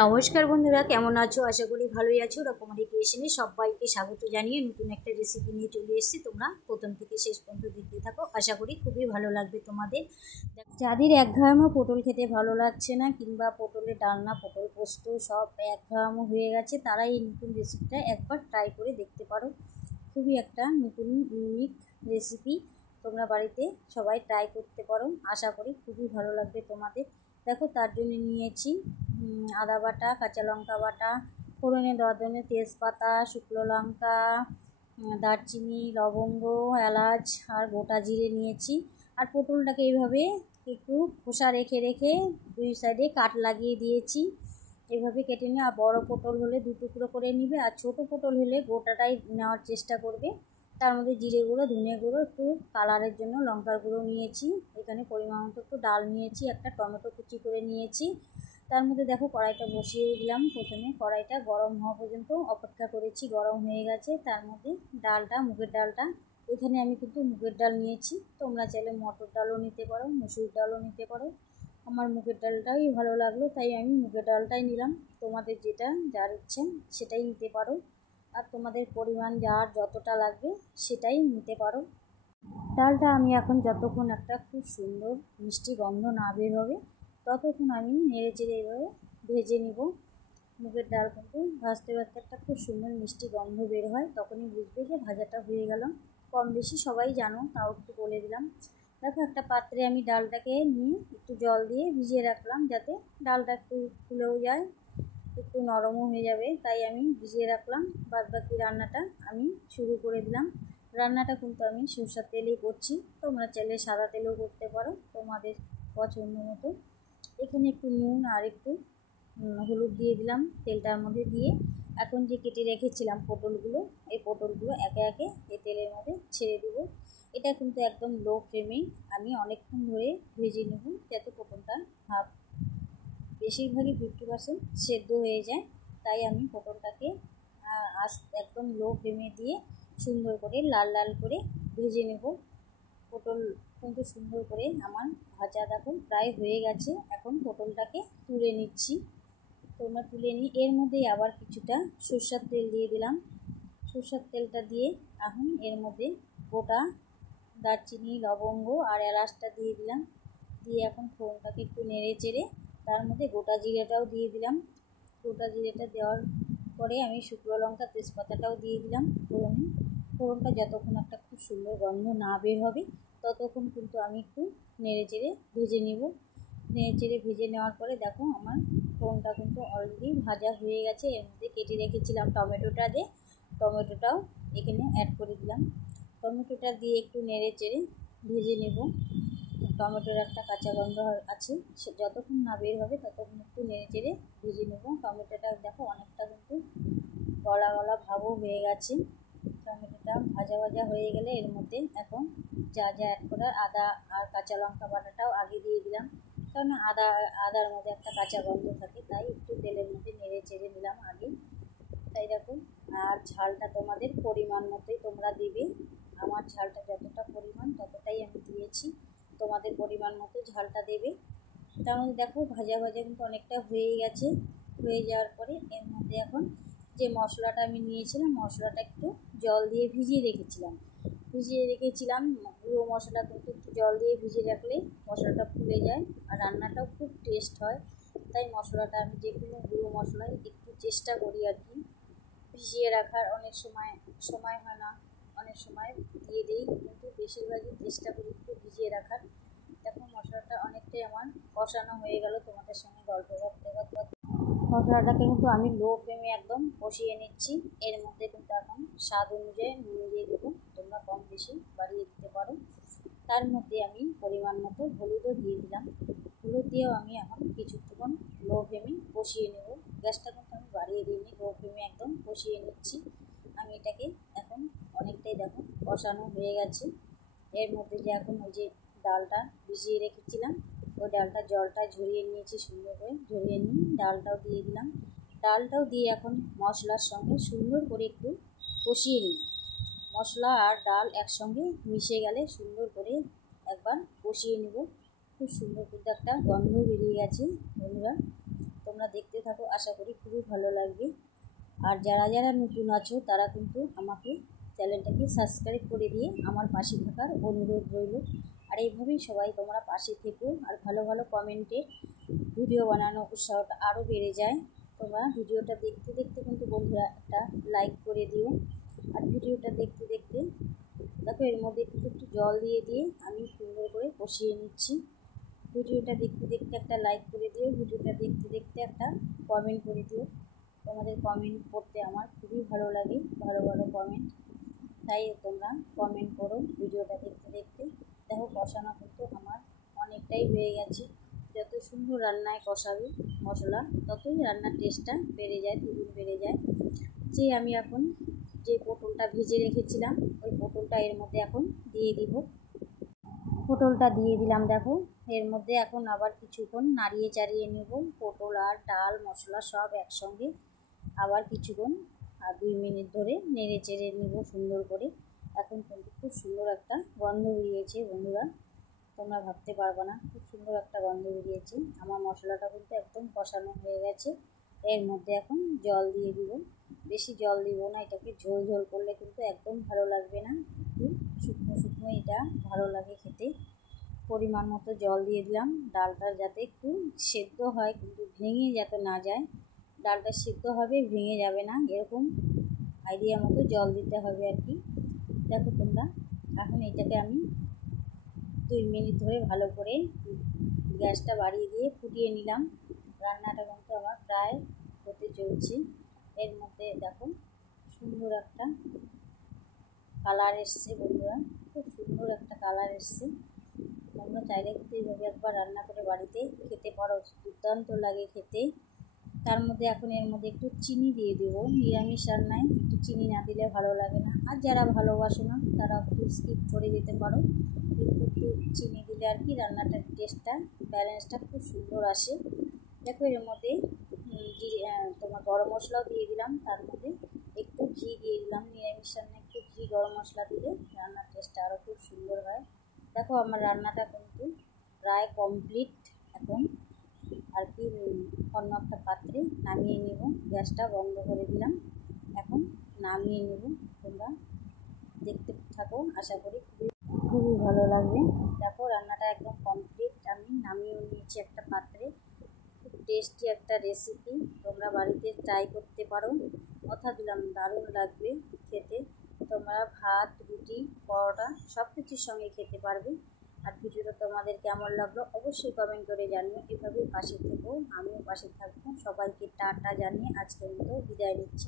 নমস্কার বন্ধুরা, কেমন আছো? আশা করি ভালোই আছো। রকমারি ক্রিয়েশনে সবাইকে স্বাগত জানিয়ে নতুন একটা রেসিপি নিয়ে চলে এসেছি। তোমরা প্রথম থেকে শেষ পর্যন্ত দেখতে থাকো, আশা করি খুবই ভালো লাগবে তোমাদের। যাদের একঘেয়েমো পটল খেতে ভালো লাগছে না, কিংবা পটলের ডালনা, পটল পোস্ত সব একঘেয়েমো হয়ে গেছে, তারা এই নতুন রেসিপিটা একবার ট্রাই করে দেখতে পারো। খুবই একটা নতুন ইউনিক রেসিপি, তোমরা বাড়িতে সবাই ট্রাই করতে পারো। আশা করি খুবই ভালো লাগবে তোমাদের। দেখো, তার জন্য নিয়েছি আদা বাটা, কাঁচা লঙ্কা বাটা, ফোড়নে দেওয়ার জন্য তেজপাতা, শুকনো লঙ্কা, দারচিনি, লবঙ্গ, এলাচ আর গোটা জিরে নিয়েছি। আর পটলটাকে এইভাবে একটু খোসা রেখে রেখে দুই সাইডে কাট লাগিয়ে দিয়েছি। এভাবে কেটে নিয়ে, আর বড়ো পটল হলে দু টুকরো করে নিবে, আর ছোটো পটল হলে গোটাটাই নেওয়ার চেষ্টা করবে। তার মধ্যে জিরে গুঁড়ো, ধনে গুঁড়ো, একটু কালারের জন্য লঙ্কার গুঁড়ো নিয়েছি। এখানে পরিমাণ মতো একটু ডাল নিয়েছি, একটা টমেটো কুচি করে নিয়েছি। তার মধ্যে দেখো, কড়াইটা বসিয়ে দিলাম। প্রথমে কড়াইটা গরম হওয়া পর্যন্ত অপেক্ষা করেছি। গরম হয়ে গেছে। তার মধ্যে ডালটা, মুগের ডালটা, এখানে আমি কিন্তু মুগের ডাল নিয়েছি। তোমরা চাইলে মটর ডালও নিতে পারো, মুসুর ডালও নিতে পারো। আমার মুগের ডালটাই ভালো লাগলো, তাই আমি মুগের ডালটাই নিলাম। তোমাদের যেটা যার ইচ্ছে সেটাই নিতে পারো, আর তোমাদের পরিমাণ যার যতটা লাগবে সেটাই নিতে পারো। ডালটা আমি এখন যতক্ষণ একটা খুব সুন্দর মিষ্টি গন্ধ না বের হবে, ততক্ষণ আমি নেড়ে চেড়ে এইভাবে ভেজে নিব। মুগের ডাল কিন্তু ভাজতে ভাজতে একটা খুব সুন্দর মিষ্টি গন্ধ বের হয়, তখনই বুঝবে যে ভাজাটা হয়ে গেল। কম বেশি সবাই জানো, তাও একটু বলে দিলাম। দেখো, একটা পাত্রে আমি ডালটাকে নিয়ে একটু জল দিয়ে ভিজিয়ে রাখলাম, যাতে ডালটা একটু ফুলেও যায়, একটু নরমও হয়ে যাবে, তাই আমি ভিজিয়ে রাখলাম। বাদবাকি রান্নাটা আমি শুরু করে দিলাম। রান্নাটা কিন্তু আমি সরষের তেলেই করছি, তোমরা চাইলে সাদা তেলেও করতে পারো, তোমাদের পছন্দ মতো। এখানে একটু নুন আর একটু হলুদ দিয়ে দিলাম তেলটার মধ্যে দিয়ে। এখন যে কেটে রেখেছিলাম পটলগুলো, এই পটলগুলো একে একে এই তেলের মধ্যে ছেড়ে দেবো। এটা কিন্তু একদম লো ফ্লেমেই আমি অনেকক্ষণ ধরে ভেজে নেব, যাতে পটলটা হাফ বেশিরভাগই 50% সেদ্ধ হয়ে যায়। তাই আমি পটলটাকে একদম লো ফ্লেমে দিয়ে সুন্দর করে লাল লাল করে ভেজে নেব। পটল কিন্তু সুন্দর করে আমার ভাজা দেখো প্রায় হয়ে গেছে। এখন পটলটাকে তুলে নিচ্ছি। তোমরা তুলে নিই। এর মধ্যেই আবার কিছুটা সরষের তেল দিয়ে দিলাম। সরষের তেলটা দিয়ে এখন এর মধ্যে গোটা দারচিনি, লবঙ্গ আর এলাচটা দিয়ে দিলাম। দিয়ে এখন ফোড়নটাকে একটু নেড়ে চেড়ে তার মধ্যে গোটা জিরেটাও দিয়ে দিলাম। গোটা জিরেটা দেওয়ার পরে আমি শুকনো লঙ্কা, তেজপাতাটাও দিয়ে দিলাম ফোড়নে। ফোড়নটা যতক্ষণ একটা খুব সুন্দর গন্ধ না বের হবে, ততক্ষণ কিন্তু আমি একটু নেড়ে চেড়ে ভেজে নেব। নেড়ে চেড়ে ভেজে নেওয়ার পরে দেখো, আমার ফোড়নটা কিন্তু অলরেডি ভাজা হয়ে গেছে। এর মধ্যে কেটে রেখেছিলাম টমেটোটাও এখানে অ্যাড করে দিলাম। টমেটোটা দিয়ে একটু নেড়ে চেড়ে ভেজে নেব। টমেটোর একটা কাঁচা গন্ধ আছে, সে যতক্ষণ না বের হবে ততক্ষণ একটু নেড়ে চেড়ে ভেজে নেব। টমেটোটা দেখো অনেকটা কিন্তু গলা গলা ভাবও হয়ে গেছে। টমেটোটা ভাজা ভাজা হয়ে গেলে এর মধ্যে এখন যা যা অ্যাড করার, আদা আর কাঁচা লঙ্কা বাটাটাও আগে দিয়ে দিলাম, কারণ আদার মধ্যে একটা কাঁচা গন্ধ থাকে, তাই একটু তেলের মধ্যে নেড়ে চেড়ে নিলাম আগে। তাই দেখো, আর ঝালটা তোমাদের পরিমাণ মতোই তোমরা দিবে। আমার ঝালটা যতটা পরিমাণ ততটাই আমি দিয়েছি, তোমাদের পরিমাণ মতো ঝালটা দেবে। তার মধ্যে দেখো ভাজা ভাজা কিন্তু অনেকটা হয়ে গেছে। হয়ে যাওয়ার পরে এর মধ্যে এখন যে মশলাটা আমি নিয়েছিলাম, মশলাটা একটু জল দিয়ে ভিজিয়ে রেখেছিলাম। গুঁড়ো মশলা কিন্তু একটু জল দিয়ে ভিজিয়ে রাখলে মশলাটা ফুলে যায়, আর রান্নাটাও খুব টেস্ট হয়। তাই মশলাটা আমি যে কোনো গুঁড়ো মশলায় একটু চেষ্টা করি আর কি ভিজিয়ে রাখার। অনেক সময় হয় না, অনেক সময় দিয়ে দিই, কিন্তু বেশিরভাগই চেষ্টা করি একটু ভিজিয়ে রাখার। দেখো, মশলাটা অনেকটাই আমার কষানো হয়ে গেল। তোমাদের সঙ্গে গল্প করতে করতে মশলাটাকে কিন্তু আমি লো ফ্লেমে একদম কষিয়ে নিচ্ছি। এর মধ্যে কিন্তু এখন স্বাদ অনুযায়ী নুন দিয়ে দেবো, তোমরা কম বেশি বাড়িয়ে দিতে পারো। তার মধ্যে আমি পরিমাণ মতো হলুদও দিয়ে দিলাম। হলুদ দিয়েও আমি এখন কিছুক্ষণ লো ফ্লেমে কষিয়ে নেব। গ্যাসটা কিন্তু আমি বাড়িয়ে দিইনি, লো ফ্লেমে একদম কষিয়ে নিচ্ছি আমি এটাকে। এখন অনেকটাই দেখো কষানো হয়ে গেছে। এর মধ্যে যে এখন ওই যে ডালটা ভিজিয়ে রেখেছিলাম, ওই ডালটা জলটা ঝরিয়ে নিয়েছি, সুন্দর করে ঝরিয়ে নিয়ে ডালটাও দিয়ে দিলাম। ডালটাও দিয়ে এখন মশলার সঙ্গে সুন্দর করে একটু কষিয়ে নিই। মশলা আর ডাল একসঙ্গে মিশে গেলে সুন্দর করে একবার কষিয়ে নেব। খুব সুন্দর কিন্তু একটা গন্ধ বেরিয়ে গেছে বন্ধুরা। তোমরা তোমরা দেখতে থাকো, আশা করি খুবই ভালো লাগবে। আর যারা যারা নতুন আছো তারা কিন্তু আমাকে চ্যানেলটাকে সাবস্ক্রাইব করে দিয়ে আমার পাশে থাকার অনুরোধ রইল। আর এইভাবেই সবাই তোমরা পাশে থেকো, আর ভালো ভালো কমেন্টে ভিডিও বানানোর উৎসাহটা আরও বেড়ে যায়। তোমরা ভিডিওটা দেখতে দেখতে কিন্তু বন্ধুরা একটা লাইক করে দিও। আর ভিডিওটা দেখতে দেখতে দেখো এর মধ্যে একটু জল দিয়ে দিয়ে আমি সুন্দর করে কষিয়ে নিচ্ছি। ভিডিওটা দেখতে দেখতে একটা লাইক করে দিও, ভিডিওটা দেখতে দেখতে একটা কমেন্ট করে দিও। তোমাদের কমেন্ট পড়তে আমার খুবই ভালো লাগে, ভালো ভালো কমেন্ট, তাই তোমরা কমেন্ট করো ভিডিওটা দেখতে দেখতে। দেখো কষানো কিন্তু আমার অনেকটাই হয়ে গেছে। যত সুন্দর রান্নায় কষাবে মশলা, ততই রান্নার টেস্টটা বেড়ে যায়, দ্বিগুণ বেড়ে যায়। আমি এখন যে পটলটা ভেজে রেখেছিলাম ওই পটলটা এর মধ্যে এখন দিয়ে দিব। পটলটা দিয়ে দিলাম। দেখো এর মধ্যে এখন আবার কিছুক্ষণ নাড়িয়ে চাড়িয়ে নেব। পটল আর ডাল মশলা সব একসঙ্গে আবার কিছুক্ষণ 2 মিনিট ধরে নেড়ে চেড়ে নেব সুন্দর করে। এখন কিন্তু খুব সুন্দর একটা গন্ধ বেরিয়েছে বন্ধুরা, তোমরা ভাবতে পারবে না, খুব সুন্দর একটা গন্ধ বেরিয়েছে। আমার মশলাটা কিন্তু একদম কষানো হয়ে গেছে। এর মধ্যে এখন জল দিয়ে দিব। বেশি জল দিব না, এটাকে ঝোল ঝোল করলে কিন্তু একদম ভালো লাগবে না, একটু শুকনো শুকনো এটা ভালো লাগে খেতে। পরিমাণ মতো জল দিয়ে দিলাম। ডালটা যাতে একটু সেদ্ধ হয়, কিন্তু ভেঙে যাতে না যায়। ডালটা সেদ্ধ হবে, ভেঙে যাবে না, এরকম আইডিয়া মতো জল দিতে হবে আর কি। দেখো তোমরা এখন এটাকে আমি 2 মিনিট ধরে ভালো করে গ্যাসটা বাড়িয়ে দিয়ে ফুটিয়ে নিলাম। রান্নাটা কিন্তু আমার প্রায় হতে চলছে। এর মধ্যে দেখো সুন্দর একটা কালার এসছে বন্ধুরা, খুব সুন্দর একটা কালার এসছে। তোমরা চাইলে কিন্তু এইভাবে একবার রান্না করে বাড়িতে খেতে পারো, দুর্দান্ত লাগে খেতে। তার মধ্যে এখন এর মধ্যে একটু চিনি দিয়ে দেবো। নিরামিষ রান্নায় একটু চিনি না দিলে ভালো লাগে না, আর যারা ভালোবাসো না তারা একটু স্কিপ করে দিতে পারো, কিন্তু একটু চিনি দিলে আর কি রান্নাটার টেস্টটা ব্যালেন্সটা খুব সুন্দর আসে। দেখো এর মধ্যে তোমার গরম মশলাও দিয়ে দিলাম, তার মধ্যে একটু ঘি দিয়ে দিলাম। নিরামিষ রান্নায় একটু ঘি গরম মশলা দিলে রান্নার টেস্টটা আরও খুব সুন্দর হয়। দেখো আমার রান্নাটা কিন্তু প্রায় কমপ্লিট এখন আর কি। অন্য একটা পাত্রে নামিয়ে নেব, গ্যাসটা বন্ধ করে দিলাম, এখন নামিয়ে নেব। তোমরা দেখতে থাকো, আশা করি খুবই ভালো লাগবে। দেখো রান্নাটা একদম কমপ্লিট, আমি নামিয়ে নিয়েছি একটা পাত্রে। খুব টেস্টি একটা রেসিপি, তোমরা বাড়িতে ট্রাই করতে পারো, কথা দিলাম দারুণ লাগবে খেতে। তোমরা ভাত রুটি পরোটা সব কিছুর সঙ্গে খেতে পারবে। আর ভিডিওটা তোমাদের কেমন লাগলো অবশ্যই কমেন্ট করে জানিও। এভাবেই পাশে থেকো, আমিও পাশে থাকবো। সবাইকে টাটা জানিয়ে আজকের মতো বিদায় নিচ্ছি।